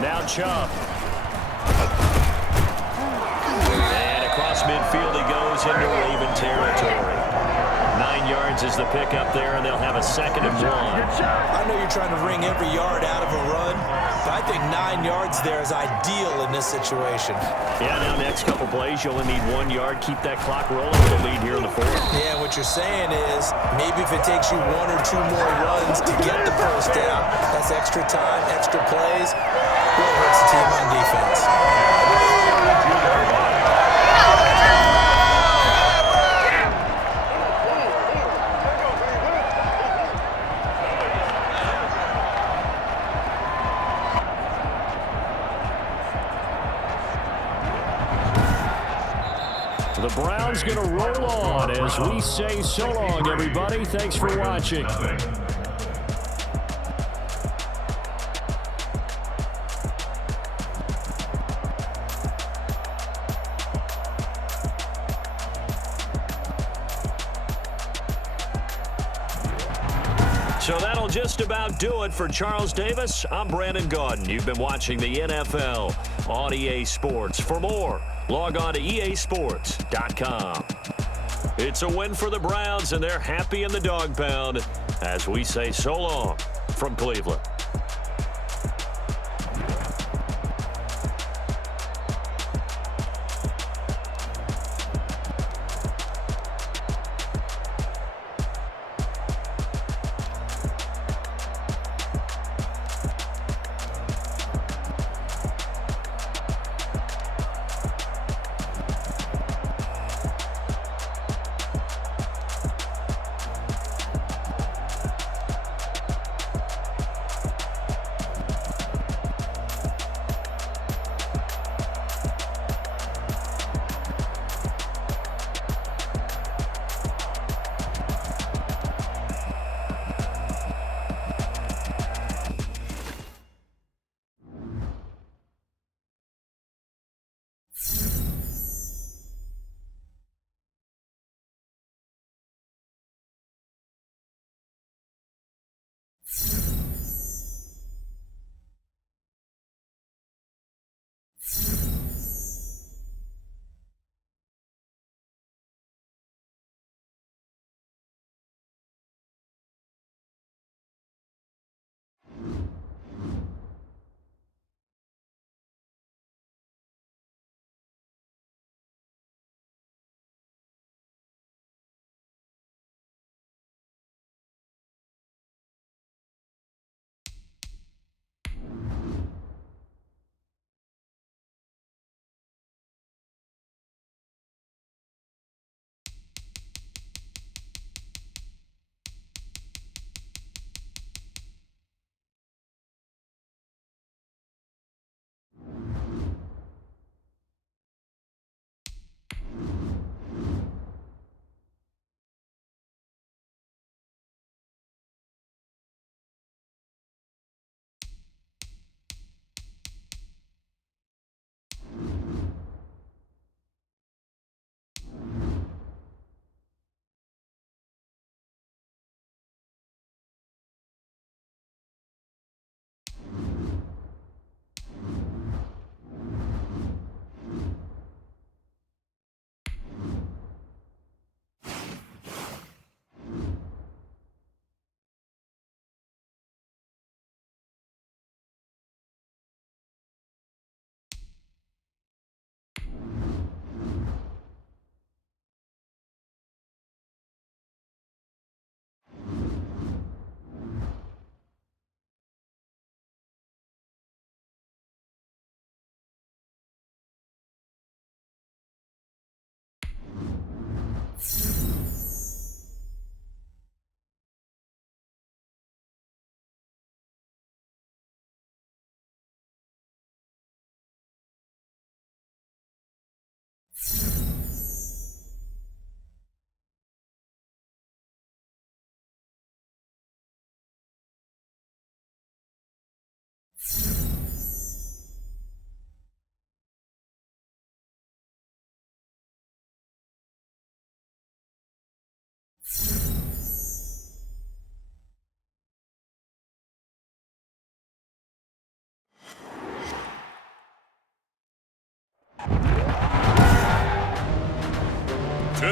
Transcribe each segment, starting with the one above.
Now Chubb. And across midfield he goes into Raven territory. 9 yards is the pickup there, and they'll have a 2nd and 1. I know you're trying to wring every yard out of a run, but I think 9 yards there is ideal in this situation. Yeah, now next couple plays, you only need 1 yard. Keep that clock rolling with a lead here in the 4th. Yeah, what you're saying is maybe if it takes you 1 or 2 more runs to get the first down, that's extra time, extra plays, really hurts the team on defense. The Browns going to roll on as we say so long, everybody. Thanks for watching. So that'll just about do it for Charles Davis. I'm Brandon Gaudin. You've been watching the NFL on EA Sports. For more, log on to easports.com. It's a win for the Browns, and they're happy in the dog pound as we say so long from Cleveland.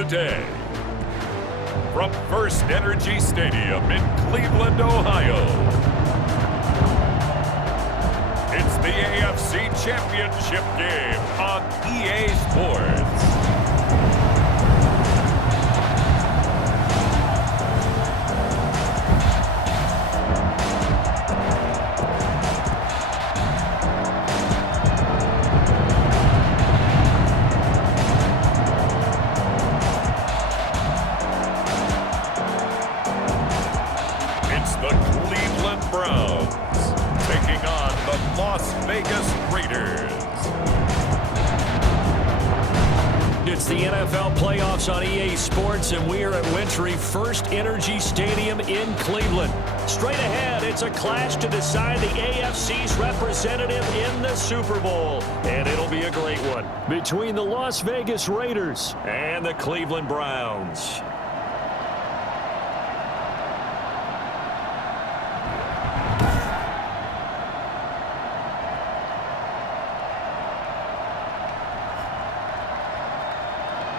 today. From First Energy Stadium in Cleveland, Ohio, it's the AFC Championship game on EA Sports. The Cleveland Browns taking on the Las Vegas Raiders. It's the NFL playoffs on EA Sports, and we are at Wintry First Energy Stadium in Cleveland. Straight ahead, it's a clash to decide the AFC's representative in the Super Bowl, and it'll be a great one between the Las Vegas Raiders and the Cleveland Browns.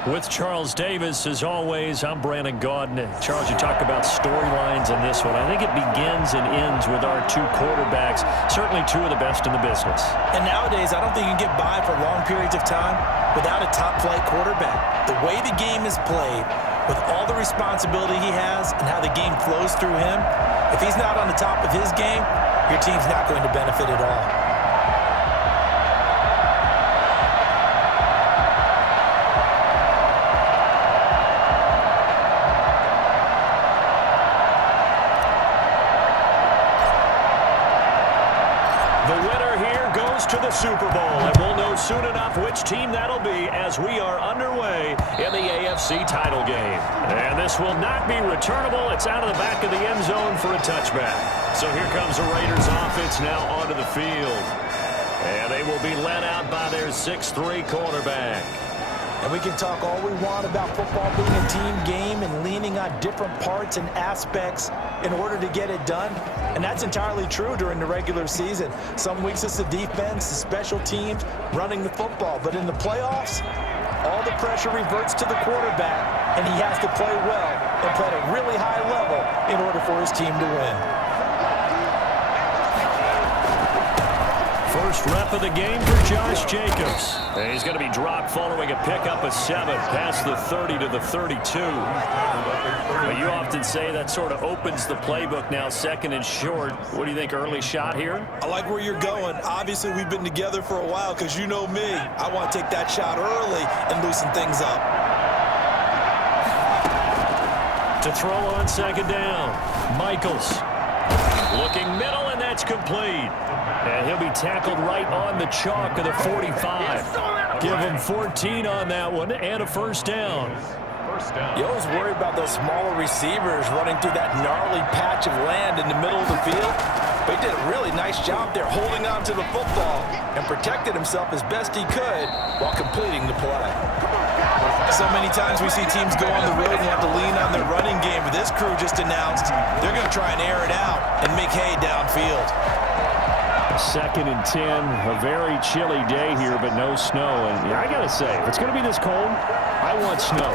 With Charles Davis, as always, I'm Brandon Gaudin. Charles, you talk about storylines in this one. I think it begins and ends with our two quarterbacks, certainly two of the best in the business. And nowadays, I don't think you can get by for long periods of time without a top-flight quarterback. The way the game is played, with all the responsibility he has and how the game flows through him, if he's not on the top of his game, your team's not going to benefit at all. To the Super Bowl, and we'll know soon enough which team that'll be as we are underway in the AFC title game. And this will not be returnable. It's out of the back of the end zone for a touchback. So here comes the Raiders offense now onto the field. And they will be led out by their 6'3" quarterback. And we can talk all we want about football being a team game and leaning on different parts and aspects in order to get it done. And that's entirely true during the regular season. Some weeks it's the defense, the special teams, running the football. But in the playoffs, all the pressure reverts to the quarterback, and he has to play well and play at a really high level in order for his team to win. First rep of the game for Josh Jacobs. And he's going to be dropped following a pickup of 7 past the 30 to the 32. But you often say that sort of opens the playbook now, second and short. What do you think, early shot here? I like where you're going. Obviously, we've been together for a while because you know me. I want to take that shot early and loosen things up. To throw on second down, Michaels. Looking middle, and that's complete. And he'll be tackled right on the chalk of the 45. Give him 14 on that one and a first down. You always worry about those smaller receivers running through that gnarly patch of land in the middle of the field. But he did a really nice job there holding on to the football and protected himself as best he could while completing the play. So many times we see teams go on the road and have to lean on their running game. But this crew just announced they're going to try and air it out and make hay downfield. 2nd and 10, a very chilly day here, but no snow. And I got to say, if it's going to be this cold, I want snow.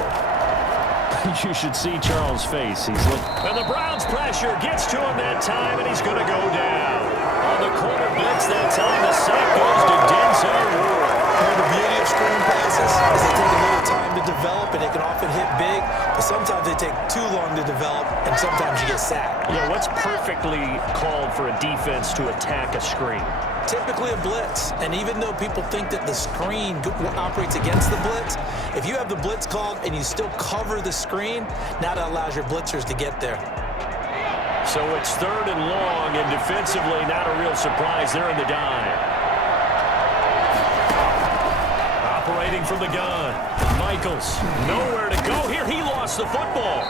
You should see Charles' face. He's looking. And the Browns' pressure gets to him that time, and he's going to go down. On the corner blitz that time, the sack goes to Denzel Ward. And the beauty of screen passes is they take a little time to develop, and they can often hit big, but sometimes they take too long to develop, and sometimes you get sacked. Yeah, what's perfectly called for a defense to attack a screen? Typically a blitz, and even though people think that the screen operates against the blitz, if you have the blitz called and you still cover the screen, now that allows your blitzers to get there. So it's 3rd and long, and defensively not a real surprise. They're in the dive. Operating from the gun, Michaels, nowhere to go here. He lost the football.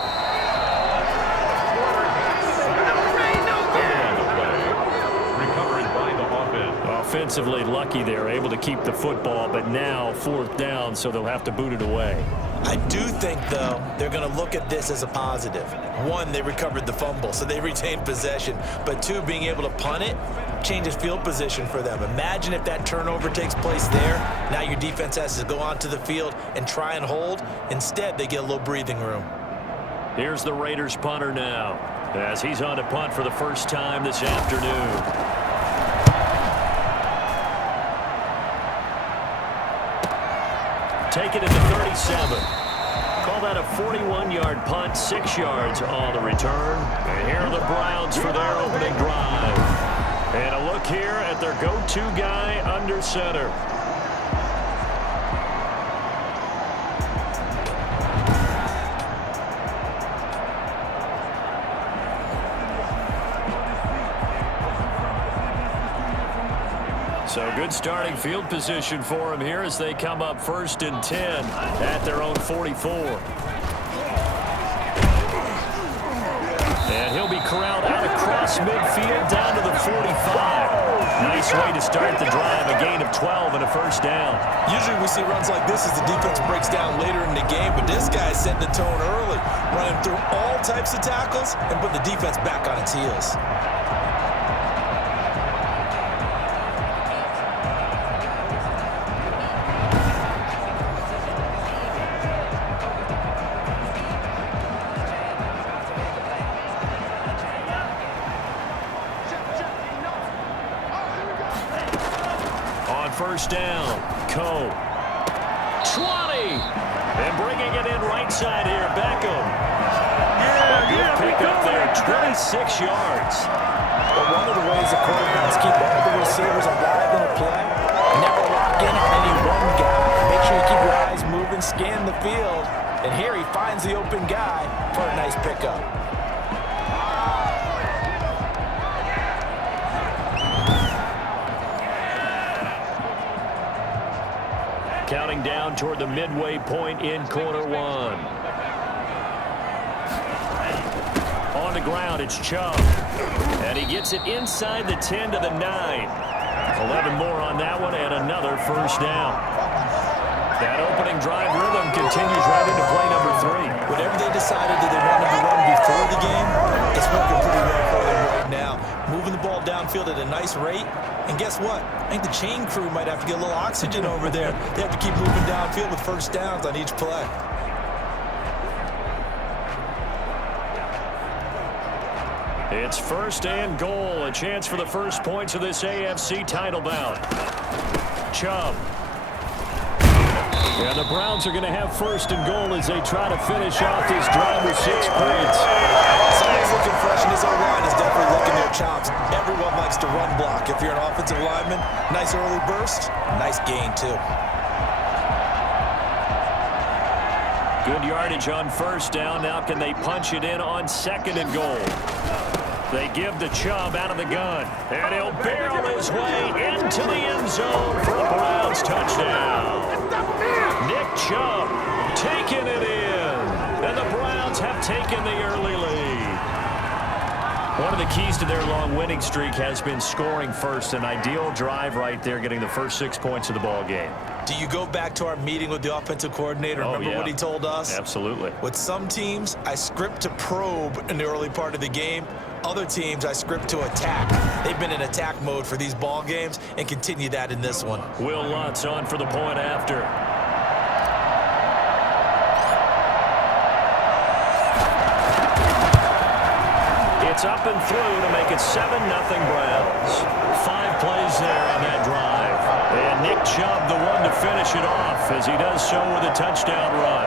defensively lucky there, able to keep the football, but now 4th down, so they'll have to boot it away. I do think, though, they're going to look at this as a positive. 1, they recovered the fumble, so they retained possession. But 2, being able to punt it changes field position for them. Imagine if that turnover takes place there. Now your defense has to go onto the field and try and hold. Instead, they get a little breathing room. Here's the Raiders punter now, as he's on to punt for the first time this afternoon. Take it at the 37. Call that a 41-yard punt, 6 yards on the return. And here are the Browns for their opening drive. And a look here at their go-to guy under center. So good starting field position for him here as they come up 1st and 10 at their own 44. And he'll be corralled out across midfield down to the 45. Nice way to start the drive, a gain of 12 and a first down. Usually we see runs like this as the defense breaks down later in the game, but this guy is setting the tone early, running through all types of tackles and putting the defense back on its heels. First down, Coe. 20. And bringing it in right side here, Beckham. A good pick up there, 26 yards. But one of the ways the quarterbacks keep all the receivers alive in a play, never lock in on any one guy. Make sure you keep your eyes moving, scan the field. And here he finds the open guy for a nice pickup. Counting down toward the midway point in quarter 1. On the ground, it's Chubb. And he gets it inside the 10 to the 9. 11 more on that one and another first down. That opening drive rhythm continues right into play number 3. Whatever they decided that they wanted to run before the game, it's working pretty well for them right now. Moving the ball downfield at a nice rate. And guess what? I think the chain crew might have to get a little oxygen over there. They have to keep moving downfield with first downs on each play. It's 1st and goal. A chance for the first points of this AFC title bout. Chubb. Yeah, the Browns are going to have 1st and goal as they try to finish off this drive with 6 points. Somebody's looking fresh, and his O-line is definitely licking their chops. Everyone likes to run block. If you're an offensive lineman, nice early burst, nice gain too. Good yardage on first down. Now can they punch it in on 2nd and goal? They give the Chubb out of the gun. And he'll barrel his way into the end zone for a Browns touchdown. Nick Chubb taking it in. And the Browns have taken the early lead. One of the keys to their long winning streak has been scoring first. An ideal drive right there, getting the first 6 points of the ball game. Do you go back to our meeting with the offensive coordinator? Remember what he told us? Absolutely. With some teams, I script to probe in the early part of the game. Other teams, I script to attack. They've been in attack mode for these ball games and continue that in this one. Will Lutz on for the point after. It's up and through to make it 7-0 Browns. 5 plays there on that drive. And Nick Chubb, the one to finish it off, as he does so with a touchdown run.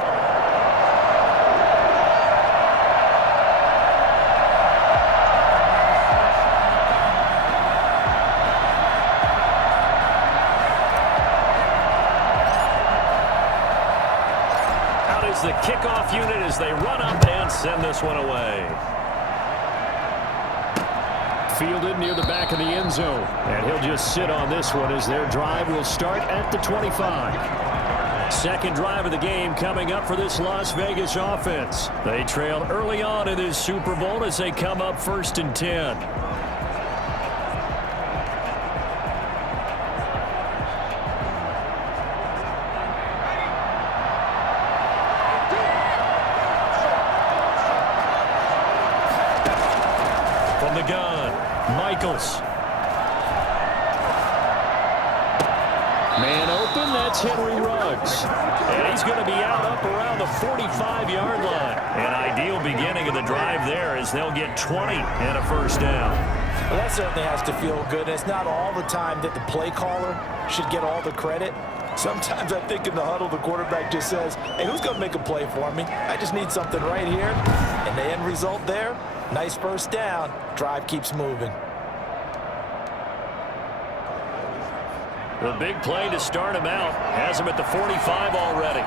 Out is the kickoff unit as they run up and send this one away. Fielded near the back of the end zone. And he'll just sit on this one as their drive will start at the 25. Second drive of the game coming up for this Las Vegas offense. They trail early on in this Super Bowl as they come up 1st and 10. Michaels. Man open, that's Henry Ruggs. And he's going to be out up around the 45-yard line. An ideal beginning of the drive there as they'll get 20 and a first down. Well, that certainly has to feel good. It's not all the time that the play caller should get all the credit. Sometimes I think in the huddle, the quarterback just says, hey, who's going to make a play for me? I just need something right here. And the end result there, nice first down. Drive keeps moving. The big play to start him out. Has him at the 45 already.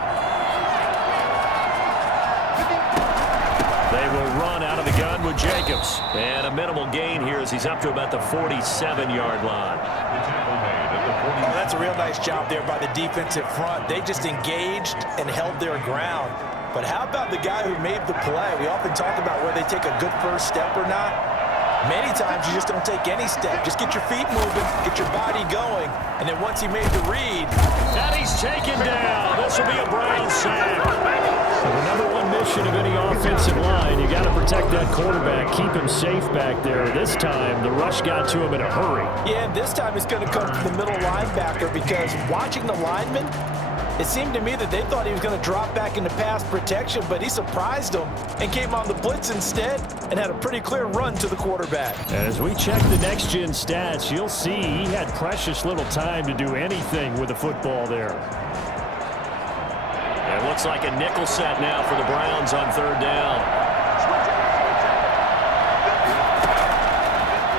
They will run out of the gun with Jacobs. And a minimal gain here as he's up to about the 47-yard line. Oh, that's a real nice job there by the defensive front. They just engaged and held their ground. But how about the guy who made the play? We often talk about whether they take a good first step or not. Many times you just don't take any step. Just get your feet moving, get your body going, and then once he made the read. And he's taken down. This will be a Brown sack. So the number one mission of any offensive line, you got to protect that quarterback, keep him safe back there. This time, the rush got to him in a hurry. Yeah, and this time it's going to come from the middle linebacker because watching the lineman, it seemed to me that they thought he was going to drop back into pass protection, but he surprised them and came on the blitz instead and had a pretty clear run to the quarterback. As we check the next-gen stats, you'll see he had precious little time to do anything with the football there. It looks like a nickel set now for the Browns on third down.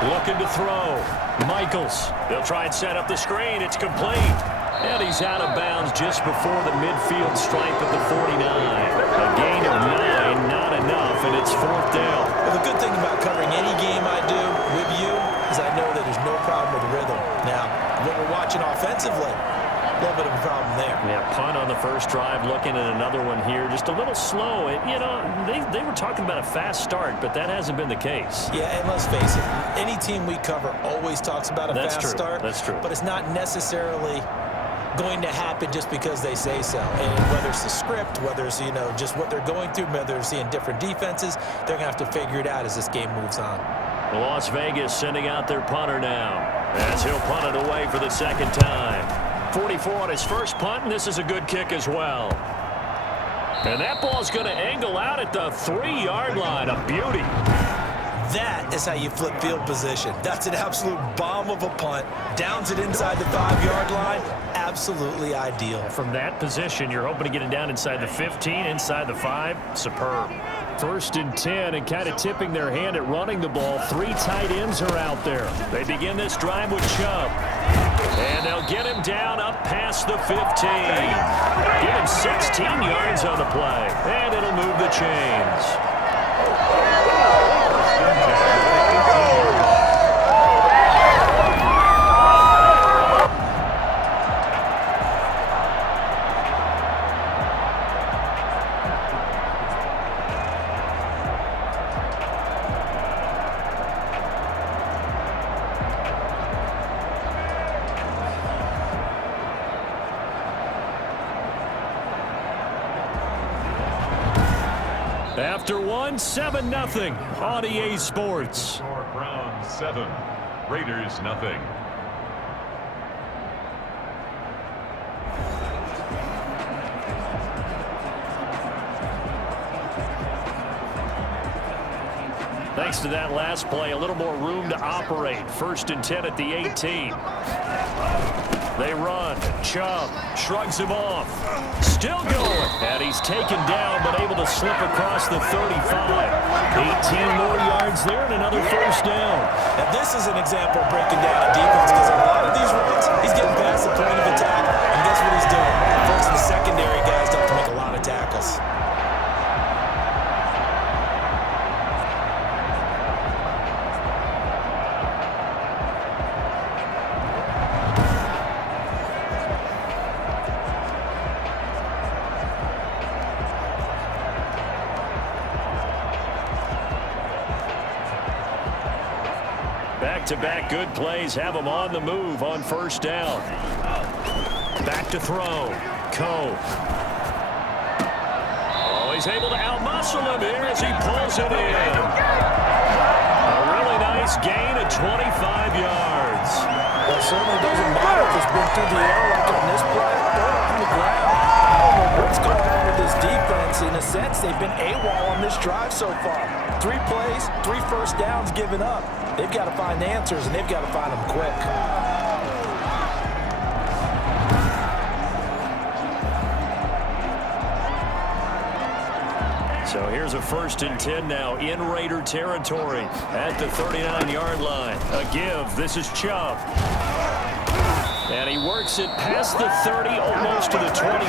Looking to throw. Michaels. They'll try and set up the screen. It's complete. And he's out of bounds just before the midfield stripe at the 49. A gain of 9, not enough, and it's fourth down. Well, the good thing about covering any game I do with you is I know that there's no problem with rhythm. Now, when we're watching offensively, a little bit of a problem there. Yeah, punt on the first drive, looking at another one here. Just a little slow. You know, they were talking about a fast start, but that hasn't been the case. Yeah, and let's face it, any team we cover always talks about a fast start. That's true. But it's not necessarily going to happen just because they say so. And whether it's the script, whether it's, you know, just what they're going through, whether they're seeing different defenses, they're going to have to figure it out as this game moves on. Las Vegas sending out their punter now as he'll punt it away for the second time. 44 on his first punt, and this is a good kick as well. And that ball's going to angle out at the 3-yard line. A beauty. That is how you flip field position. That's an absolute bomb of a punt. Downs it inside the 5-yard line. Absolutely ideal. From that position, you're hoping to get it down inside the 15, inside the 5. Superb. First and 10, and kind of tipping their hand at running the ball. 3 tight ends are out there. They begin this drive with Chubb. And they'll get him down up past the 15. Give him 16 yards on the play. And it'll move the chains. After one, 7-0 on EA Sports. Browns 7, Raiders 0. Thanks to that last play, a little more room to operate. First and 10 at the 18. They run. Chubb shrugs him off. Still going. And he's taken down, but able to slip across the 35. 18 more yards there and another first down. Now, this is an example of breaking down a defense because a lot of these runs, he's getting past the point of attack. And guess what he's doing? Forcing the secondary guys to have to make a lot of tackles. Back-to-back good plays have him on the move on first down. Back to throw. Coe. Oh, he's able to outmuscle him here as he pulls it in. A really nice nice gain of 25 yards. Well, it certainly doesn't matter if it's been through the air like on this play or on the ground. I don't know what's going on with this defense. In a sense, they've been AWOL on this drive so far. 3 plays, 3 first downs given up. They've got to find answers, and they've got to find them quick. So here's a 1st and 10 now in Raider territory at the 39-yard line. A give. This is Chubb. And he works it past the 30, almost to the 25.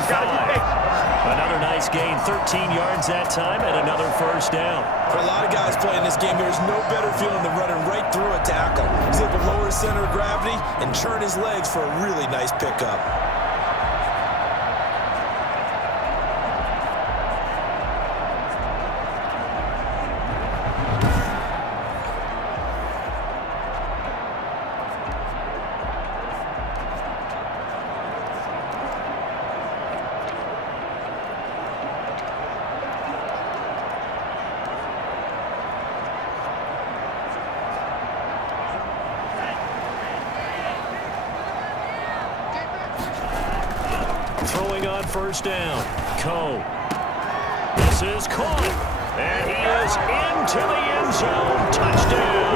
Another nice gain, 13 yards that time, and another first down. For a lot of guys playing this game, there's no better feeling than running right through a tackle. He's able to lower his center of gravity and turn his legs for a really nice pickup. Throwing on first down. Coe. This is caught. And he is into the end zone. Touchdown.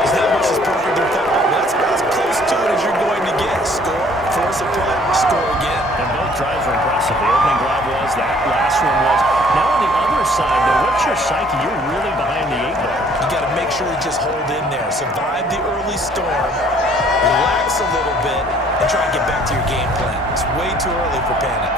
He's not much as perfect in football. That's as close to it as you're going to get. Score, force a play, score again. And both drives were impressive. The opening drive was, that last one was. Now on the other side, though, what's your psyche? You're really behind the 8 ball. You got to make sure you just hold in there. Survive the early storm. Relax a little bit. And try and get back to your game plan. It's way too early for panic.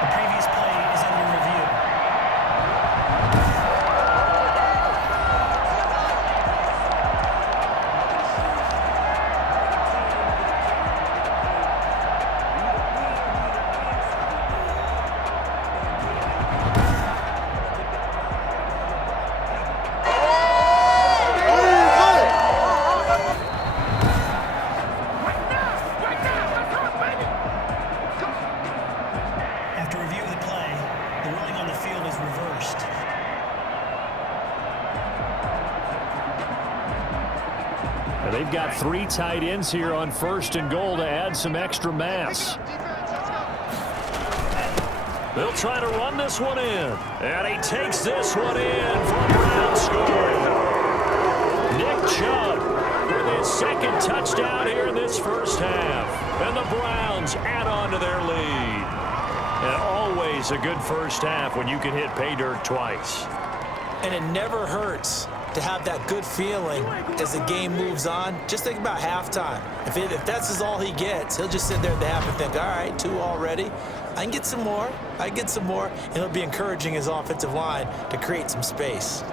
The previous play is under review. After review of the play, the ruling on the field is reversed. And they've got 3 tight ends here on 1st and goal to add some extra mass. They'll try to run this one in. And he takes this one in for a Brown score. Nick Chubb with his 2nd touchdown here in this first half. And the Browns add on to their lead. And always a good first half when you can hit pay dirt twice. And it never hurts to have that good feeling as the game moves on. Just think about halftime. If that's all he gets, he'll just sit there at the half and think, all right, 2 already. I can get some more. I can get some more. And he'll be encouraging his offensive line to create some space.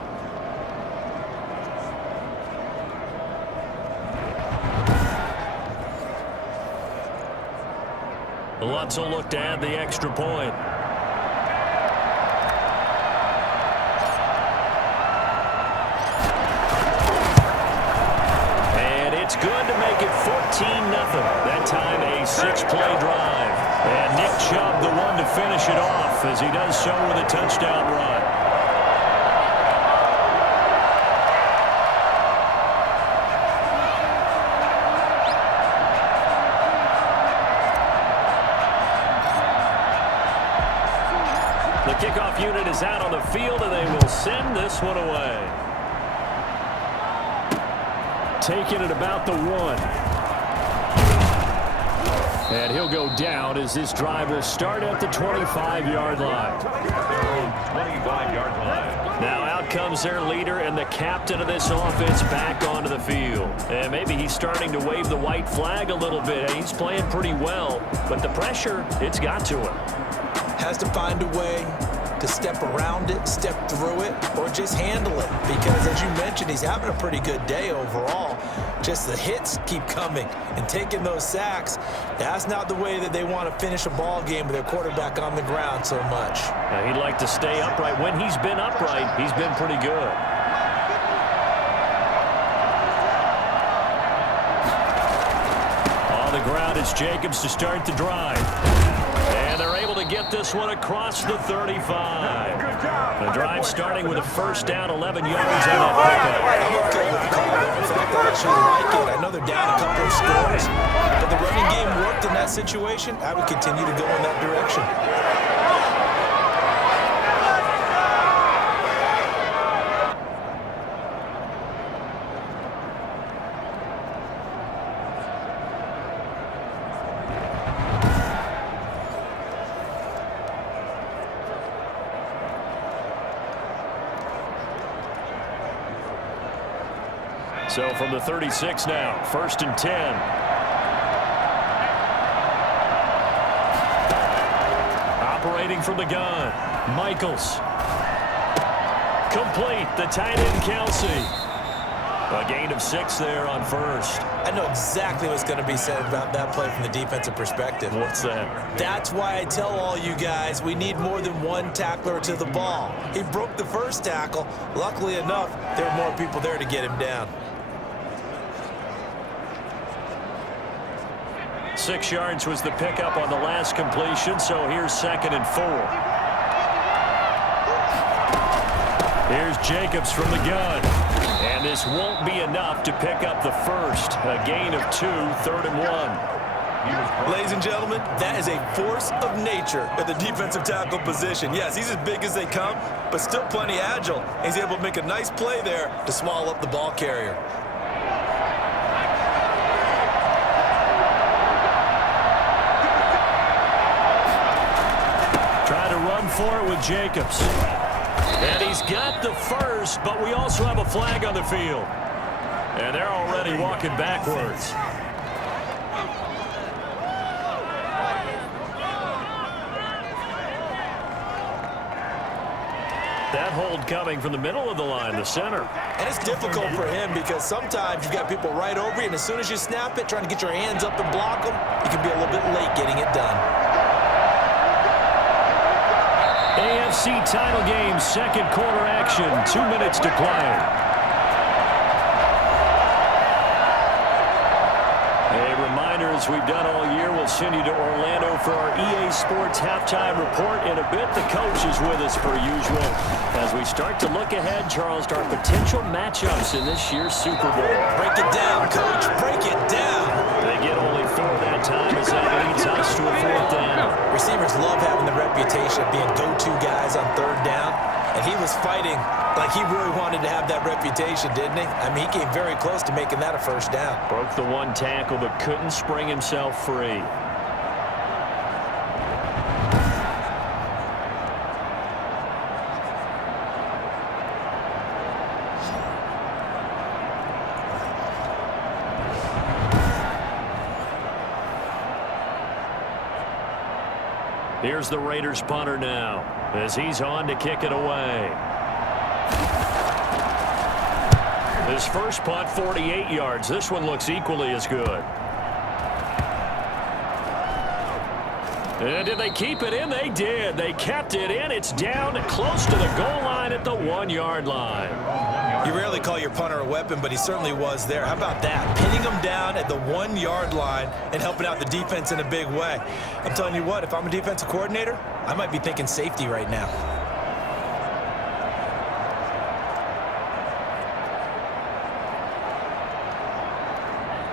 Lutz will look to add the extra point. And it's good to make it 14-0. That time a 6-play drive. And Nick Chubb the one to finish it off as he does so with a touchdown run. The kickoff unit is out on the field, and they will send this one away. Taking it about the 1. And he'll go down as this drive will start at the 25-yard line. 25-yard line. Now out comes their leader and the captain of this offense back onto the field. And maybe he's starting to wave the white flag a little bit. He's playing pretty well, but the pressure, it's got to him. Has to find a way to step around it, step through it, or just handle it. Because, as you mentioned, he's having a pretty good day overall. Just the hits keep coming and taking those sacks. That's not the way that they want to finish a ball game with their quarterback on the ground so much. He'd like to stay upright. When he's been upright, he's been pretty good. On the ground, it's Jacobs to start the drive. And they're able to get this one across the 35. The drive starting with a first down, 11 yards on that pickup. I'm okay with the call there. In fact, I actually like it. I know they're down a couple of scores, but the running game worked in that situation. I would continue to go in that direction. So from the 36 now, 1st and 10. Operating from the gun, Michaels. Complete, the tight end Kelsey. A gain of 6 there on first. I know exactly what's going to be said about that play from the defensive perspective. What's that? That's why I tell all you guys we need more than one tackler to the ball. He broke the first tackle. Luckily enough, there were more people there to get him down. 6 yards was the pickup on the last completion, so here's 2nd and 4. Here's Jacobs from the gun. And this won't be enough to pick up the first. A gain of 2, 3rd and 1. Ladies and gentlemen, that is a force of nature at the defensive tackle position. Yes, he's as big as they come, but still plenty agile. He's able to make a nice play there to swallow up the ball carrier. For it with Jacobs. And he's got the first, but we also have a flag on the field. And they're already walking backwards. That hold coming from the middle of the line, the center. And it's difficult for him because sometimes you've got people right over you, and as soon as you snap it, trying to get your hands up and block them, you can be a little bit late getting it done. AFC title game, 2nd quarter action, 2 minutes to play. A reminder, as we've done all year, we'll send you to Orlando for our EA Sports halftime report. In a bit, the coach is with us per usual. As we start to look ahead, Charles, to our potential matchups in this year's Super Bowl. Break it down, Coach. Break it down. They get only 4 that time as that leads us to a 4th down. Receivers love having the reputation of being go-to guys on 3rd down, and he was fighting like he really wanted to have that reputation, didn't he? I mean, he came very close to making that a 1st down. Broke the 1 tackle, but couldn't spring himself free. Here's the Raiders punter now as he's on to kick it away. His first punt, 48 yards. This one looks equally as good. And did they keep it in? They did. They kept it in. It's down close to the goal line at the 1-yard line. You rarely call your punter a weapon, but he certainly was there. How about that? Pinning him down at the 1-yard line and helping out the defense in a big way. I'm telling you what, if I'm a defensive coordinator, I might be thinking safety right now.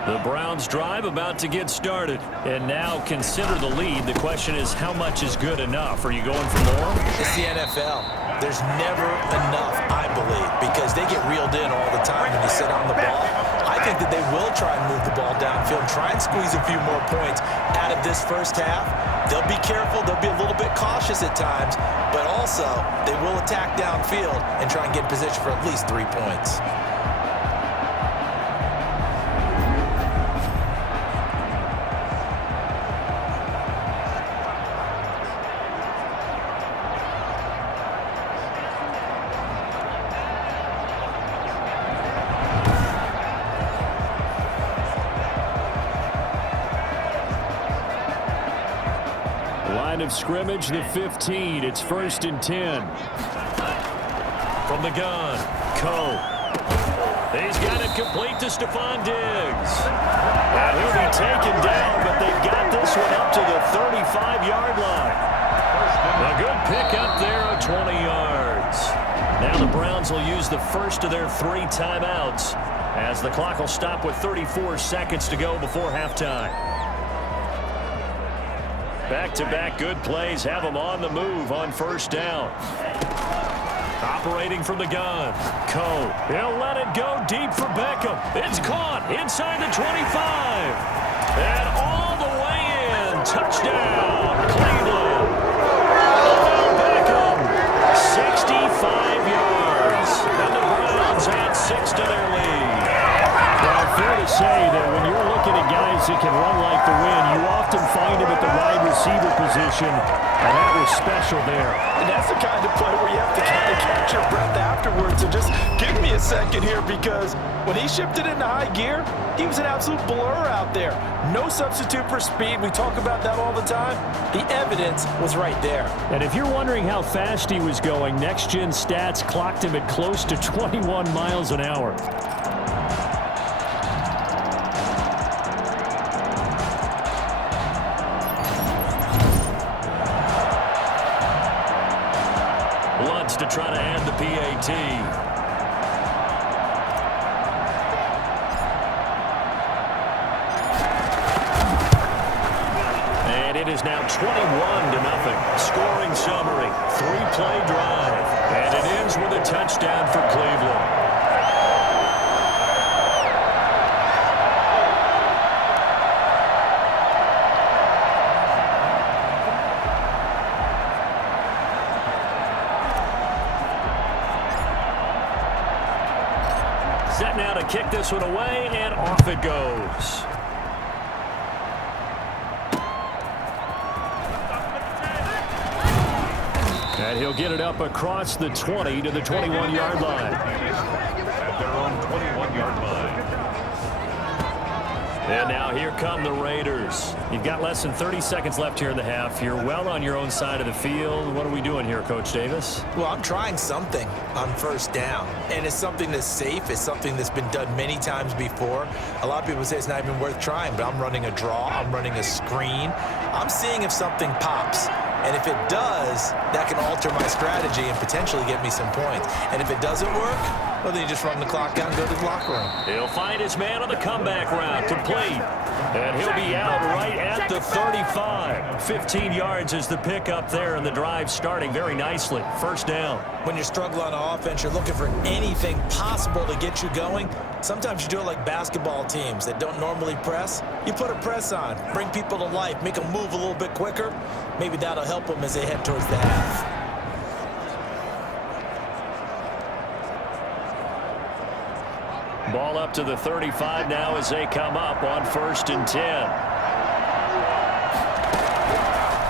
The Browns drive about to get started. And now consider the lead. The question is, how much is good enough? Are you going for more? It's the NFL. There's never enough, I believe, because they get reeled in all the time when you sit on the ball. I think that they will try and move the ball downfield, try and squeeze a few more points out of this first half. They'll be careful. They'll be a little bit cautious at times, but also they will attack downfield and try and get in position for at least 3 points. line of scrimmage, the 15. It's 1st and 10. From the gun, Coe. He's got it complete to Stephon Diggs. And he'll be taken down, but they've got this one up to the 35-yard line. A good pickup there of 20 yards. Now the Browns will use the first of their 3 timeouts as the clock will stop with 34 seconds to go before halftime. Back-to-back good plays have them on the move on 1st down. Operating from the gun, Coe. He'll let it go deep for Beckham. It's caught inside the 25. And all the way in. Touchdown, Cleveland. Beckham, 65 yards. And the Browns add 6 to their lead. Well, fair to say that when you're looking at guys that can run like the wind, you often find them at the wide receiver position, and that was special there. And that's the kind of play where you have to kind of catch your breath afterwards. So just give me a second here, because when he shifted into high gear, he was an absolute blur out there. No substitute for speed. We talk about that all the time. The evidence was right there. And if you're wondering how fast he was going, next-gen stats clocked him at close to 21 miles an hour. To try to add the PAT. And it is now 21-0. Scoring summary, 3-play drive. And it ends with a touchdown for Cleveland. Set now to kick this one away, and off it goes. And he'll get it up across the 20 to the 21-yard line. At their own 21-yard line. And now here come the Raiders. You've got less than 30 seconds left here in the half. You're well on your own side of the field. What are we doing here, Coach Davis? Well, I'm trying something on 1st down, and it's something that's safe. It's something that's been done many times before. A lot of people say it's not even worth trying, but I'm running a draw. I'm running a screen. I'm seeing if something pops. And if it does, that can alter my strategy and potentially get me some points. And if it doesn't work, well, then you just run the clock out and go to the locker room. He'll find his man on the comeback route, complete. And he'll be out right at the 35. 15 yards is the pickup there, and the drive starting very nicely. 1st down. When you're struggling on offense, you're looking for anything possible to get you going. Sometimes you do it like basketball teams that don't normally press. You put a press on, bring people to life, make them move a little bit quicker. Maybe that'll help them as they head towards the half. Ball up to the 35 now as they come up on 1st and 10.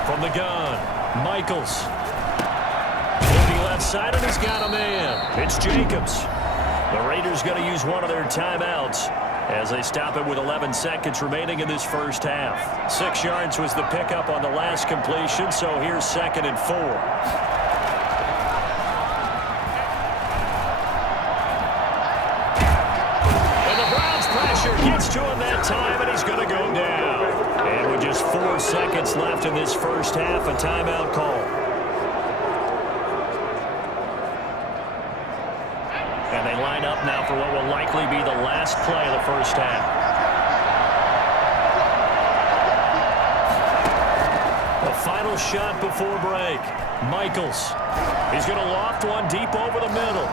From the gun, Michaels. Looking left side, and he's got a man. It's Jacobs. The Raiders going to use one of their timeouts as they stop it with 11 seconds remaining in this 1st half. 6 yards was the pickup on the last completion, so here's 2nd and 4. Gets to him that time, and he's going to go down. And with just 4 seconds left in this 1st half, a timeout call. And they line up now for what will likely be the last play of the 1st half. A final shot before break. Michaels. He's going to loft one deep over the middle.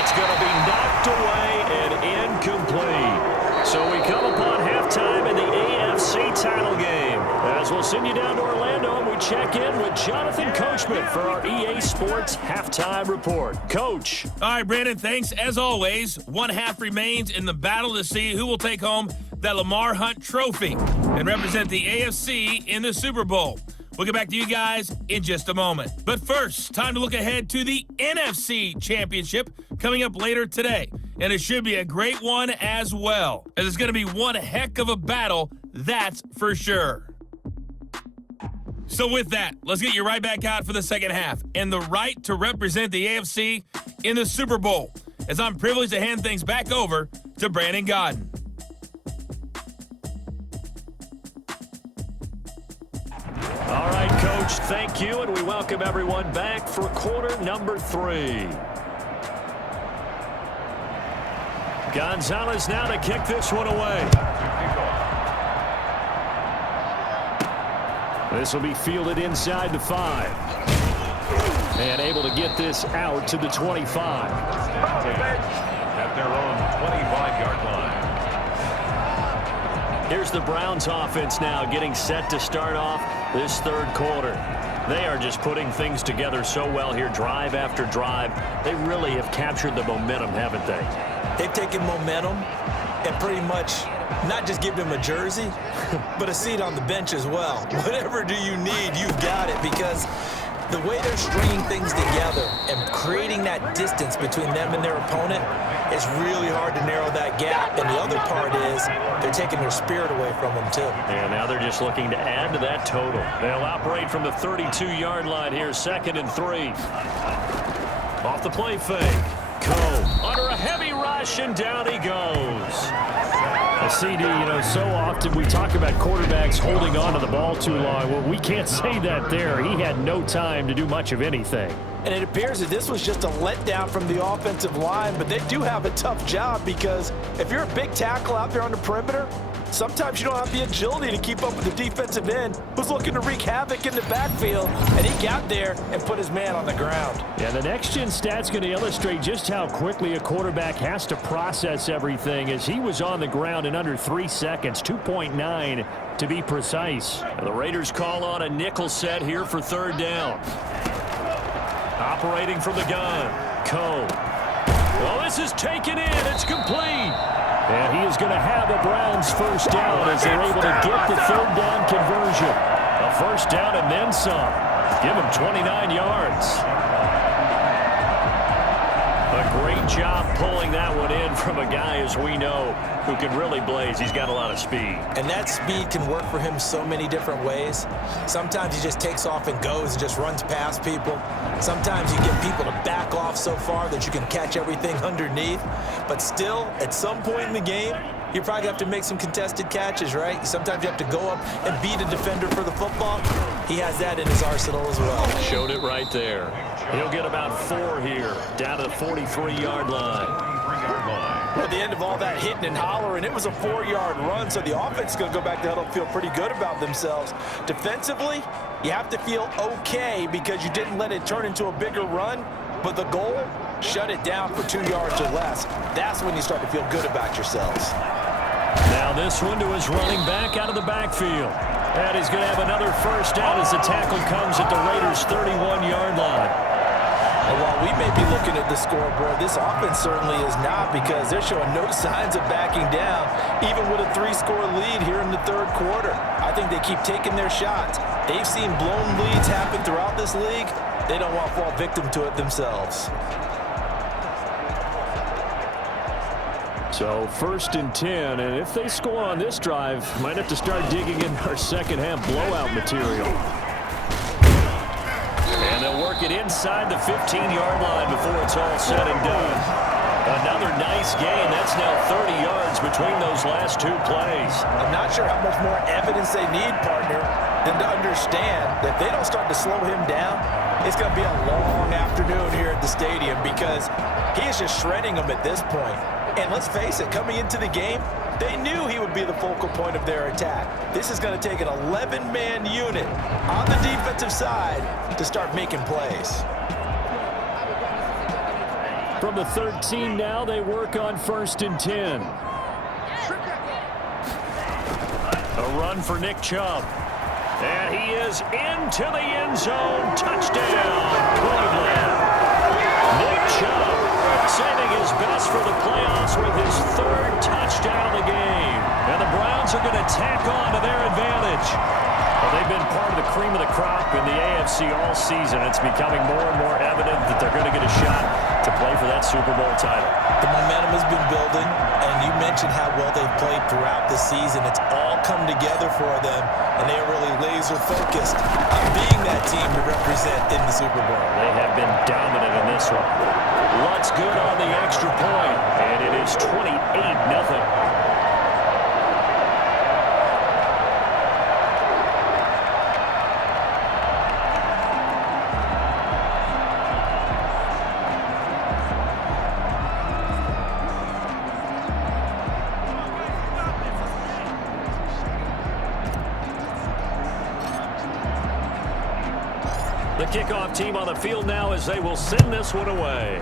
It's going to be knocked away and incomplete. So we come upon halftime in the AFC title game. As we'll send you down to Orlando, and we check in with Jonathan Coachman for our EA Sports Halftime Report. Coach. All right, Brandon, thanks. As always, 1 half remains in the battle to see who will take home that Lamar Hunt trophy and represent the AFC in the Super Bowl. We'll get back to you guys in just a moment. But first, time to look ahead to the NFC Championship coming up later today. And it should be a great one as well, as it's going to be one heck of a battle, that's for sure. So with that, let's get you right back out for the second half and the right to represent the AFC in the Super Bowl, as I'm privileged to hand things back over to Brandon Gaudin. All right, Coach, thank you, and we welcome everyone back for quarter number 3. Gonzalez now to kick this one away. This will be fielded inside the 5. And able to get this out to the 25. At their own 25-yard line. Here's the Browns offense now getting set to start off this third quarter. They are just putting things together so well here, drive after drive. They really have captured the momentum, haven't they? They've taken momentum and pretty much not just given him a jersey, but a seat on the bench as well. Whatever do you need, you've got it, because the way they're stringing things together and creating that distance between them and their opponent is really hard to narrow that gap. And the other part is they're taking their spirit away from them, too. And now they're just looking to add to that total. They'll operate from the 32-yard line here, 2nd and 3. Off the play fake. Cole under a heavy rush, and down he goes. CD, so often we talk about quarterbacks holding on to the ball too long. Well, we can't say that there. He had no time to do much of anything. And it appears that this was just a letdown from the offensive line, but they do have a tough job, because if you're a big tackle out there on the perimeter, sometimes you don't have the agility to keep up with the defensive end who's looking to wreak havoc in the backfield, and he got there and put his man on the ground. Yeah, the next-gen stat's going to illustrate just how quickly a quarterback has to process everything, as he was on the ground in under 3 seconds, 2.9 to be precise. And the Raiders call on a nickel set here for 3rd down. Operating from the gun, Cole. Well, this is taken in. It's complete. And he is going to have a Browns first down as they're able to get the 3rd down conversion. A first down and then some. Give him 29 yards. A great job pulling that one in from a guy, as we know, who can really blaze. He's got a lot of speed. And that speed can work for him so many different ways. Sometimes he just takes off and goes and just runs past people. Sometimes you get people to back off so far that you can catch everything underneath. But still, at some point in the game, you probably have to make some contested catches, right? Sometimes you have to go up and beat a defender for the football. He has that in his arsenal as well. Showed it right there. He'll get about 4 here, down to the 43-yard line. Well, at the end of all that hitting and hollering, it was a 4-yard run, so the offense is going to go back to huddle and feel pretty good about themselves. Defensively, you have to feel okay because you didn't let it turn into a bigger run, but the goal, shut it down for 2 yards or less. That's when you start to feel good about yourselves. Now this one to his running back out of the backfield. And he's going to have another first down as the tackle comes at the Raiders' 31-yard line. And while we may be looking at the scoreboard, this offense certainly is not, because they're showing no signs of backing down, even with a 3-score lead here in the third quarter. I think they keep taking their shots. They've seen blown leads happen throughout this league. They don't want to fall victim to it themselves. So 1st and 10, and if they score on this drive, might have to start digging in our second-half blowout material. And they'll work it inside the 15-yard line before it's all said and done. Another nice gain. That's now 30 yards between those last 2 plays. I'm not sure how much more evidence they need, partner, than to understand that if they don't start to slow him down, it's going to be a long afternoon here at the stadium, because he is just shredding them at this point. And let's face it, coming into the game, they knew he would be the focal point of their attack. This is going to take an 11-man unit on the defensive side to start making plays. From the 13 now, they work on 1st and 10. A run for Nick Chubb. And he is into the end zone. Touchdown, Cleveland. Nick Chubb saving his best for the playoffs with his 3rd touchdown of the game. And the Browns are going to tack on to their advantage. Well, they've been part of the cream of the crop in the AFC all season. It's becoming more and more evident that they're going to get a shot to play for that Super Bowl title. The momentum has been building, and you mentioned how well they've played throughout the season. It's all come together for them, and they're really laser-focused on being that team to represent in the Super Bowl. They have been dominant in this one. What's good on the extra point? And it is 28-0. The kickoff team on the field now as they will send this one away.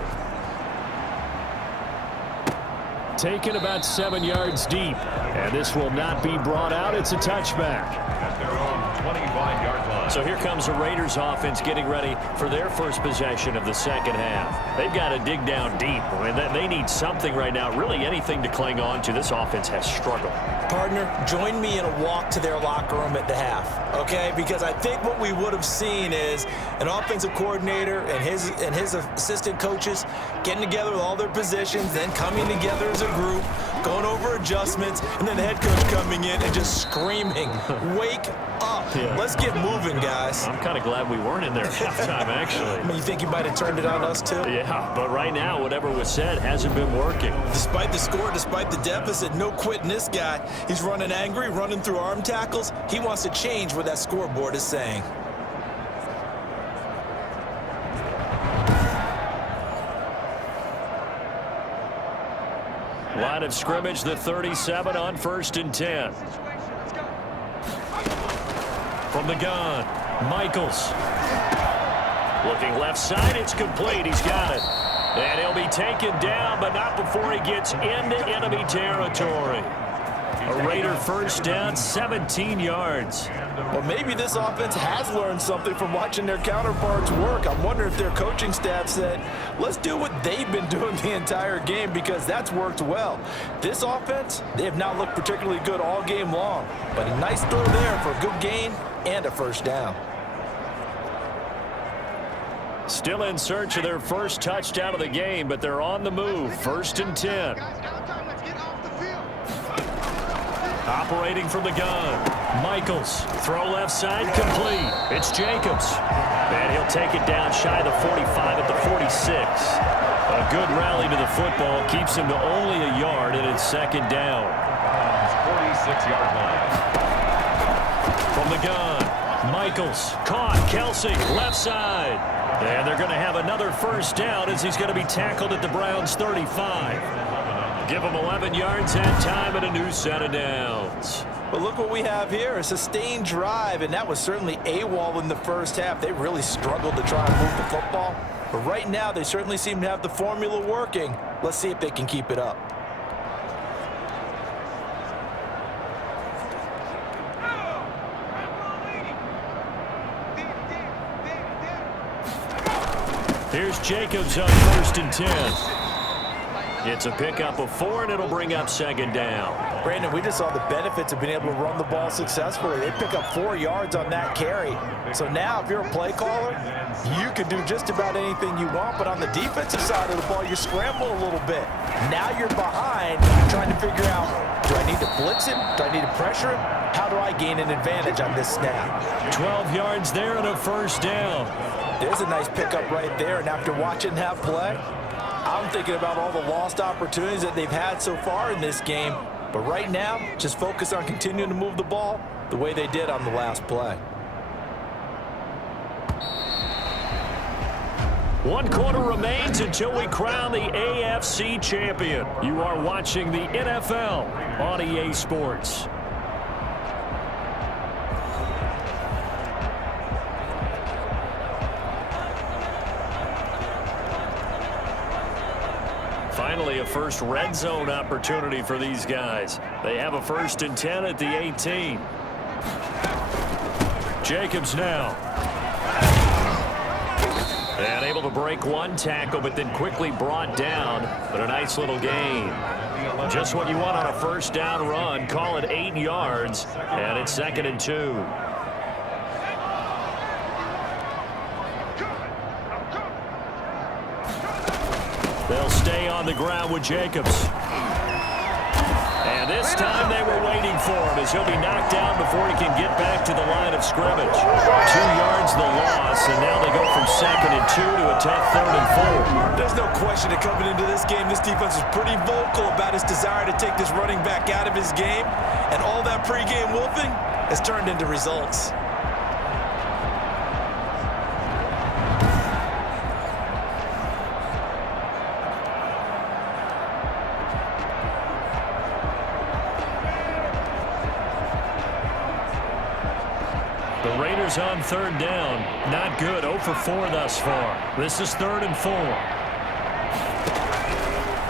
Taken about 7 yards deep. And this will not be brought out. It's a touchback. At their own 25-yard line. So here comes the Raiders offense getting ready for their first possession of the second half. They've got to dig down deep. I mean, they need something right now, really anything to cling on to. This offense has struggled. Partner, join me in a walk to their locker room at the half, okay? Because I think what we would have seen is an offensive coordinator and his assistant coaches getting together with all their positions, then coming together as a group, going over adjustments, and then the head coach coming in and just screaming, "Wake up. Yeah. Let's get moving, guys." I'm kind of glad we weren't in there at halftime, actually. I mean, you think you might have turned it on us, too? Yeah, but right now, whatever was said hasn't been working. Despite the score, despite the deficit, no quitting this guy. He's running angry, running through arm tackles. He wants to change what that scoreboard is saying. Line of scrimmage, the 37 on 1st and 10. From the gun, Michaels. Looking left side, it's complete. He's got it. And he'll be taken down, but not before he gets into enemy territory. A Raider first down, 17 yards. Well, maybe this offense has learned something from watching their counterparts work. I'm wondering if their coaching staff said, let's do what they've been doing the entire game, because that's worked well. This offense, they have not looked particularly good all game long, but a nice throw there for a good gain and a first down. Still in search of their first touchdown of the game, but they're on the move. 1st and 10. Operating from the gun, Michaels. Throw left side, complete. It's Jacobs. And he'll take it down shy of the 45 at the 46. A good rally to the football keeps him to only a yard, and it's 2nd down. 46-yard line. From the gun, Michaels. Caught, Kelsey, left side. And they're going to have another first down as he's going to be tackled at the Browns' 35. Give them 11 yards that time and a new set of downs. But look what we have here, a sustained drive, and that was certainly AWOL in the first half. They really struggled to try and move the football. But right now, they certainly seem to have the formula working. Let's see if they can keep it up. Here's Jacobs on 1st and 10. It's a pickup of 4, and it'll bring up 2nd down. Brandon, we just saw the benefits of being able to run the ball successfully. They pick up 4 yards on that carry. So now, if you're a play caller, you can do just about anything you want. But on the defensive side of the ball, you scramble a little bit. Now you're behind, trying to figure out, do I need to blitz him? Do I need to pressure him? How do I gain an advantage on this snap? 12 yards there and a first down. There's a nice pickup right there. And after watching that play, I'm thinking about all the lost opportunities that they've had so far in this game. But right now, just focus on continuing to move the ball the way they did on the last play. 1 quarter remains until we crown the AFC champion. You are watching the NFL on EA Sports. Finally, a first red zone opportunity for these guys. They have a 1st and 10 at the 18. Jacobs now. And able to break 1 tackle, but then quickly brought down. But a nice little gain. Just what you want on a first down run. Call it 8 yards. And it's 2nd and 2. the ground with Jacobs. And this time they were waiting for him as he'll be knocked down before he can get back to the line of scrimmage. 2 yards the loss, and now they go from 2nd and 2 to a tough 3rd and 4. There's no question that coming into this game, this defense is pretty vocal about its desire to take this running back out of his game. And all that pregame wolfing has turned into results. The Raiders on 3rd down. Not good. 0 for 4 thus far. This is 3rd and 4.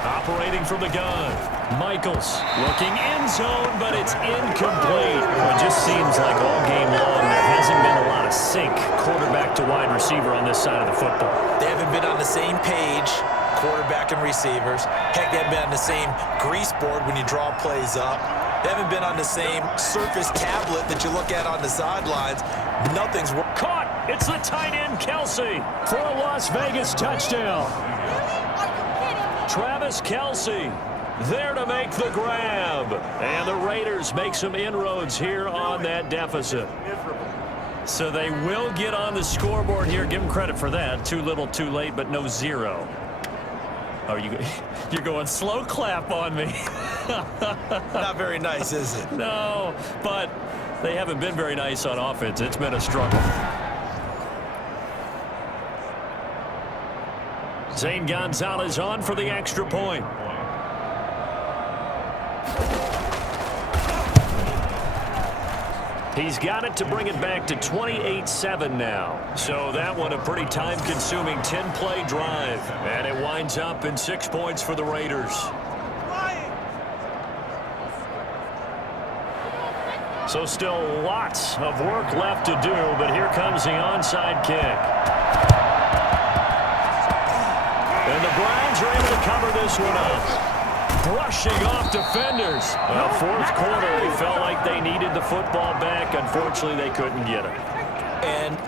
Operating from the gun. Michaels looking end zone, but it's incomplete. It just seems like all game long there hasn't been a lot of sync quarterback to wide receiver on this side of the football. They haven't been on the same page, quarterback and receivers. Heck, they haven't been on the same grease board when you draw plays up. They haven't been on the same Surface tablet that you look at on the sidelines. Nothing's worked. Caught! It's the tight end, Kelsey, for a Las Vegas touchdown. Travis Kelsey there to make the grab. And the Raiders make some inroads here on that deficit. So they will get on the scoreboard here. Give them credit for that. Too little, too late, but no 0. Oh, you're going slow clap on me. Not very nice, is it? No, but they haven't been very nice on offense. It's been a struggle. Zane Gonzalez on for the extra point. He's got it to bring it back to 28-7 now. So that one a pretty time-consuming 10-play drive. And it winds up in 6 points for the Raiders. So still lots of work left to do, but here comes the onside kick. And the Browns are able to cover this one up. Brushing off defenders. Well, 4th quarter, they felt like they needed the football back. Unfortunately, they couldn't get it. And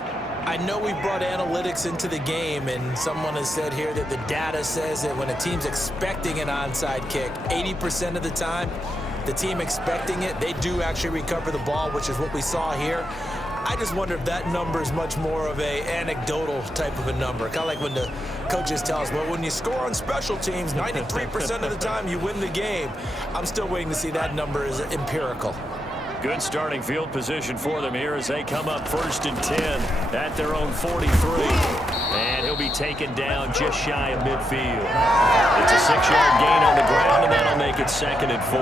I know we brought analytics into the game, and someone has said here that the data says that when a team's expecting an onside kick, 80% of the time, the team expecting it, they do actually recover the ball, which is what we saw here. I just wonder if that number is much more of a anecdotal type of a number. Kind of like when the coaches tell us, well, when you score on special teams, 93% of the time you win the game. I'm still waiting to see that number is empirical. Good starting field position for them here as they come up 1st and 10 at their own 43. And he'll be taken down just shy of midfield. It's a 6-yard gain on the ground, and that'll make it 2nd and 4.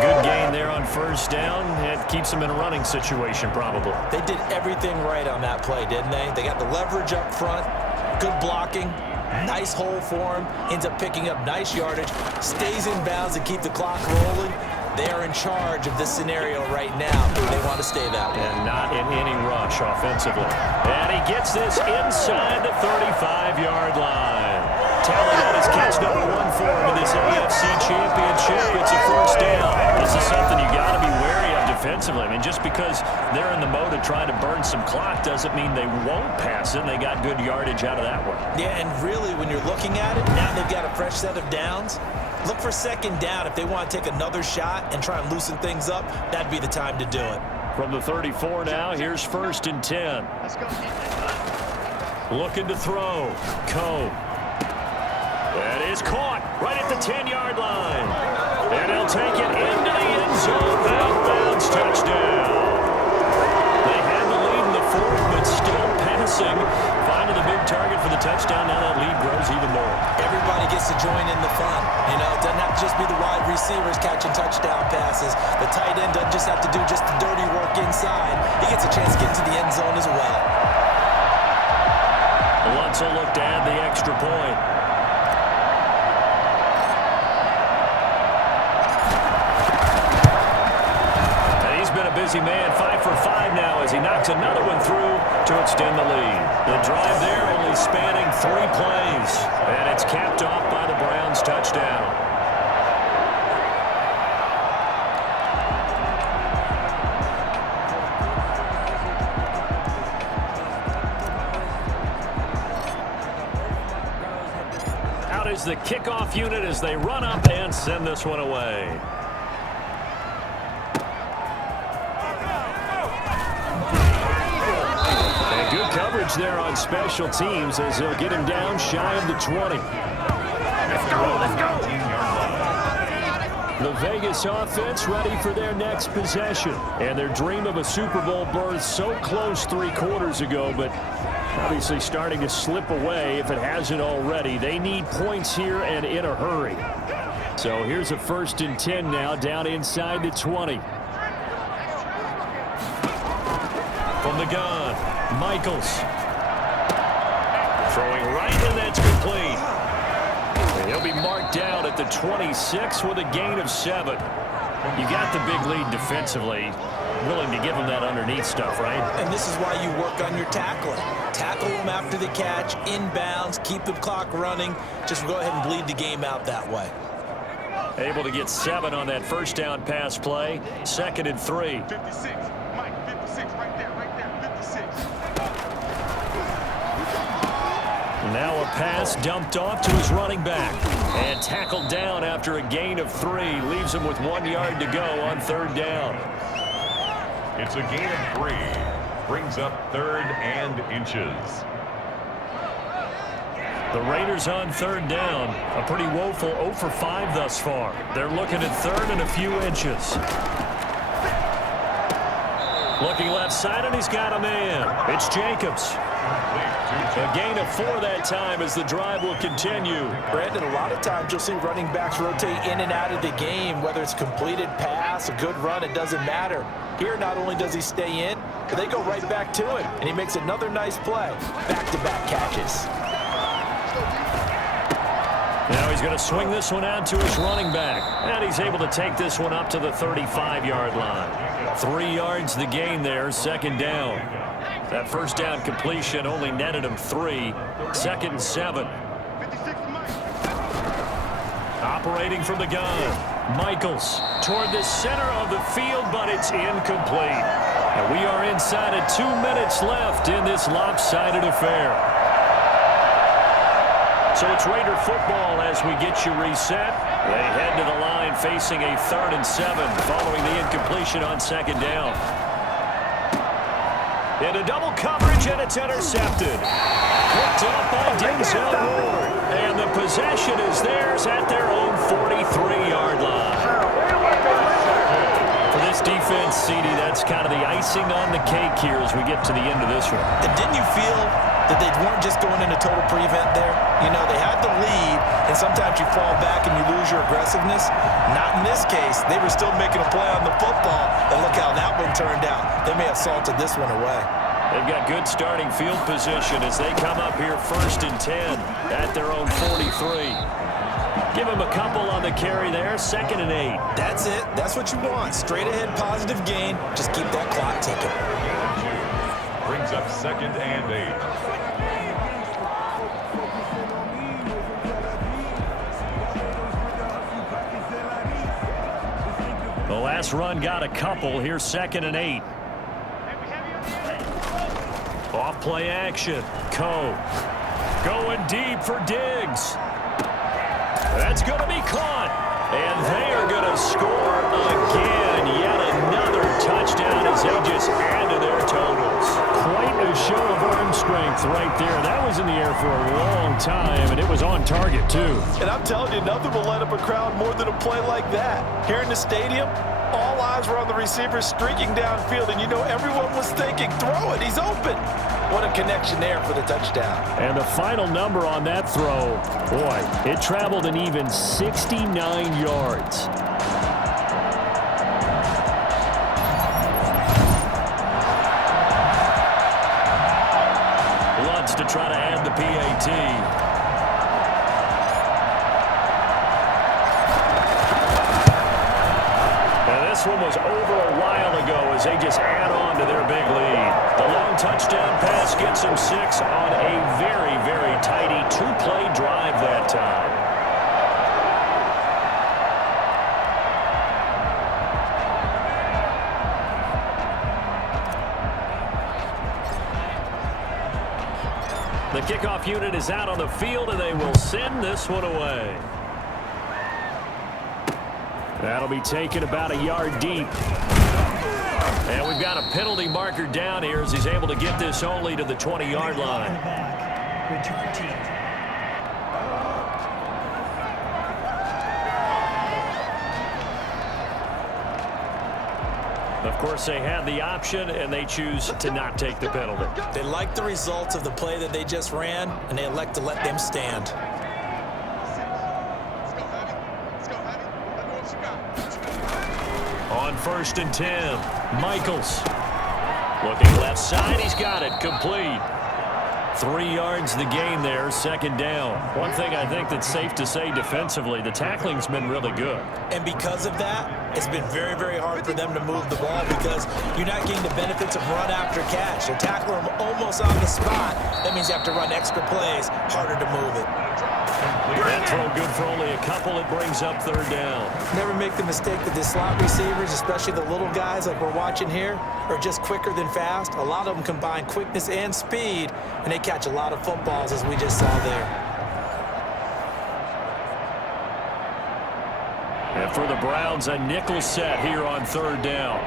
Good gain there on 1st down. It keeps them in a running situation probably. They did everything right on that play, didn't they? They got the leverage up front, good blocking, nice hole for him, ends up picking up nice yardage, stays in bounds to keep the clock rolling. They are in charge of this scenario right now. They want to stay that way. And not in any rush offensively. And he gets this inside the 35-yard line. Tally that is catch number 1 for him in this AFC Championship. It's a 1st down. This is something you got to be wary of defensively. I mean, just because they're in the mode of trying to burn some clock doesn't mean they won't pass it. They got good yardage out of that one. Yeah, and really, when you're looking at it, now they've got a fresh set of downs. Look for 2nd down. If they want to take another shot and try and loosen things up, that'd be the time to do it. From the 34 now, here's 1st and 10. Looking to throw. Coe. That is caught right at the 10-yard line. And he'll take it into the end zone. Out-of-bounds touchdown. They had the lead in the 4th, but still passing. Finding the big target for the touchdown. Now that lead grows even more. Everybody gets to join in the fun. You know, it doesn't have to just be the wide receivers catching touchdown passes. The tight end doesn't just have to do just the dirty work inside. He gets a chance to get into the end zone as well. Lutz will look to add the extra point. And he's been a busy man. 5 for 5 now as he knocks another one through to extend the lead. The drive there only spanning 3 plays. And it's capped off by the Browns touchdown. Out is the kickoff unit as they run up and send this one away. And good coverage there on special teams as they'll get him down shy of the 20. Let's go. The Vegas offense ready for their next possession. And their dream of a Super Bowl berth so close 3 quarters ago, but obviously starting to slip away if it hasn't already. They need points here and in a hurry. So here's a 1st and 10 now down inside the 20. From the gun, Michaels. Throwing right, and that's complete. And he'll be marked down at the 26 with a gain of 7. You got the big lead defensively. Willing to give him that underneath stuff, right? And this is why you work on your tackling. Tackle them after the catch, inbounds, keep the clock running. Just go ahead and bleed the game out that way. Able to get 7 on that first down pass play. 2nd and 3. 56. Mike, 56 right there, 56. Now a pass dumped off to his running back. And tackled down after a gain of 3. Leaves him with 1 yard to go on 3rd down. It's a gain of 3. Brings up 3rd and inches. The Raiders on 3rd down. A pretty woeful 0 for 5 thus far. They're looking at 3rd and a few inches. Looking left side, and he's got a man. It's Jacobs. A gain of 4 that time as the drive will continue. Brandon, a lot of times you'll see running backs rotate in and out of the game, whether it's completed pass, a good run, it doesn't matter. Here, not only does he stay in, but they go right back to him, and he makes another nice play. Back-to-back catches. Now he's going to swing this one out to his running back. And he's able to take this one up to the 35-yard line. 3 yards the gain there, 2nd down. That first down completion only netted him 3. 2nd and 7. Operating from the gun. Michaels toward the center of the field, but it's incomplete. And we are inside of 2 minutes left in this lopsided affair. So it's Raider football as we get you reset. They head to the line facing a 3rd and 7 following the incompletion on 2nd down. Into double coverage, and it's intercepted. Picked up by Denzel Ward. And the possession is theirs at their own 43-yard line. For this defense, CD, that's kind of the icing on the cake here as we get to the end of this one. And didn't you feel that they weren't just going into total prevent there? You know, they had the lead, and sometimes you fall back and you lose your aggressiveness. Not in this case. They were still making a play on the football, and look how that one turned out. They may have salted this one away. They've got good starting field position as they come up here 1st and 10 at their own 43. Give them a couple on the carry there, 2nd and 8. That's it. That's what you want. Straight ahead positive gain. Just keep that clock ticking. Brings up 2nd and 8. The last run got a couple. Here's 2nd and 8. Off play action. Coe going deep for Diggs. That's going to be caught. And they are going to score again. Yet another touchdown as they just add to their totals. Quite a show of arm strength right there. That was in the air for a long time, and it was on target, too. And I'm telling you, nothing will light up a crowd more than a play like that. Here in the stadium, all eyes were on the receiver streaking downfield, and you know everyone was thinking, throw it, he's open. What a connection there for the touchdown. And the final number on that throw, boy, it traveled an even 69 yards. Lutz to try to add the PAT. This one was over a while ago as they just add on to their big lead. The long touchdown pass gets them 6 on a very, very tidy 2-play drive that time. The kickoff unit is out on the field, and they will send this one away. That'll be taken about a yard deep. And we've got a penalty marker down here as he's able to get this only to the 20-yard line. Return team. Of course, they had the option, and they choose to not take the penalty. They like the results of the play that they just ran, and they elect to let them stand. On 1st and 10, Michaels. Looking left side, he's got it, complete. 3 yards the gain there, 2nd down. One thing I think that's safe to say defensively, the tackling's been really good. And because of that, it's been very, very hard for them to move the ball because you're not getting the benefits of run after catch. They're tackling them almost on the spot. That means you have to run extra plays, harder to move it. That throw good for only a couple. It brings up 3rd down. Never make the mistake that the slot receivers, especially the little guys like we're watching here, are just quicker than fast. A lot of them combine quickness and speed, and they catch a lot of footballs, as we just saw there. And for the Browns, a nickel set here on 3rd down.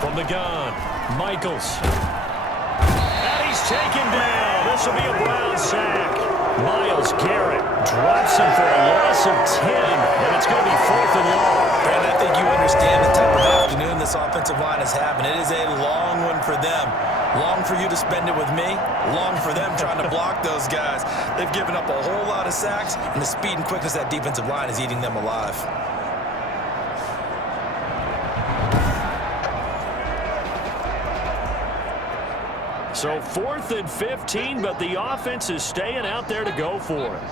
From the gun, Michaels. And he's taken down. This will be a Brown sack. Myles Garrett drops him for a loss of 10, and it's going to be 4th and long. And I think you understand the type of afternoon this offensive line is having. It is a long one for them. Long for you to spend it with me. Long for them trying to block those guys. They've given up a whole lot of sacks, and the speed and quickness of that defensive line is eating them alive. So 4th and 15, but the offense is staying out there to go for it.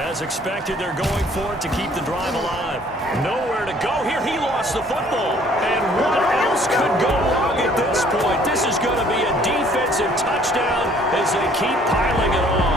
As expected, they're going for it to keep the drive alive. Nowhere to go here. He lost the football. And what else could go wrong at this point? This is going to be a defensive touchdown as they keep piling it on.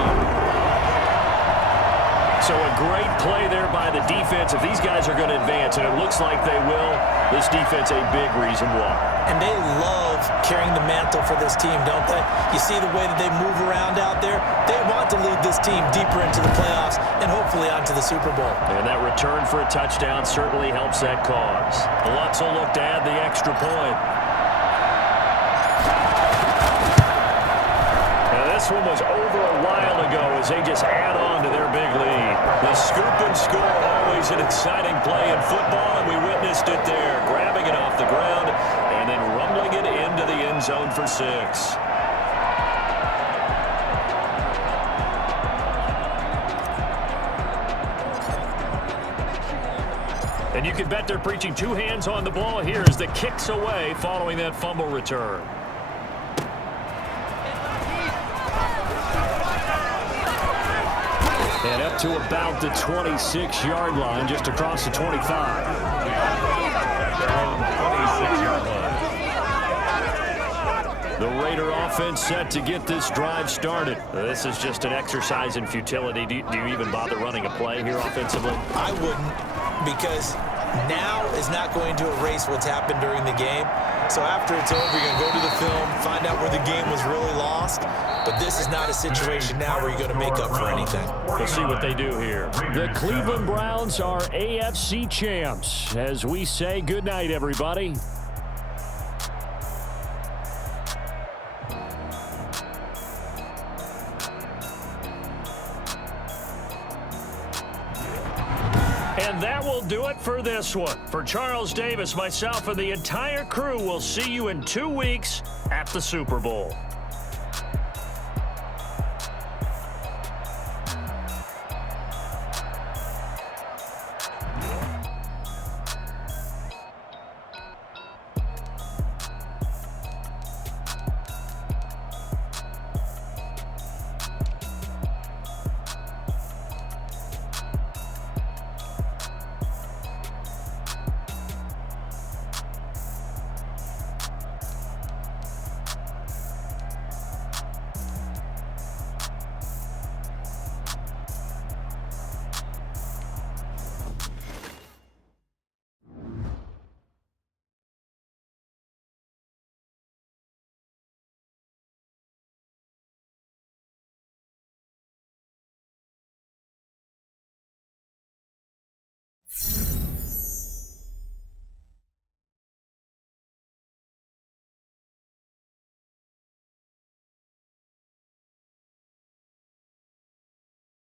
So a great play there by the defense. If these guys are going to advance, and it looks like they will, this defense a big reason why. And they love carrying the mantle for this team, don't they? You see the way that they move around out there? They want to lead this team deeper into the playoffs and hopefully onto the Super Bowl. And that return for a touchdown certainly helps that cause. Lutz will look to add the extra point. Now this one was over a while ago as they just add on to their big lead. The scoop and score, always an exciting play in football, and we witnessed it there, grabbing it off the ground and then rumbling it into the end zone for 6. And you can bet they're preaching 2 hands on the ball here as the kick's away following that fumble return. And up to about the 26-yard line, just across the 25. The Raider offense set to get this drive started. This is just an exercise in futility. Do you even bother running a play here offensively? I wouldn't, because now is not going to erase what's happened during the game. So after it's over, you're going to go to the film, find out where the game was really lost. But this is not a situation now where you're going to make up for anything. We'll see what they do here. The Cleveland Browns are AFC champs. As we say goodnight, everybody. And that will do it for this one. For Charles Davis, myself, and the entire crew, we'll see you in 2 weeks at the Super Bowl.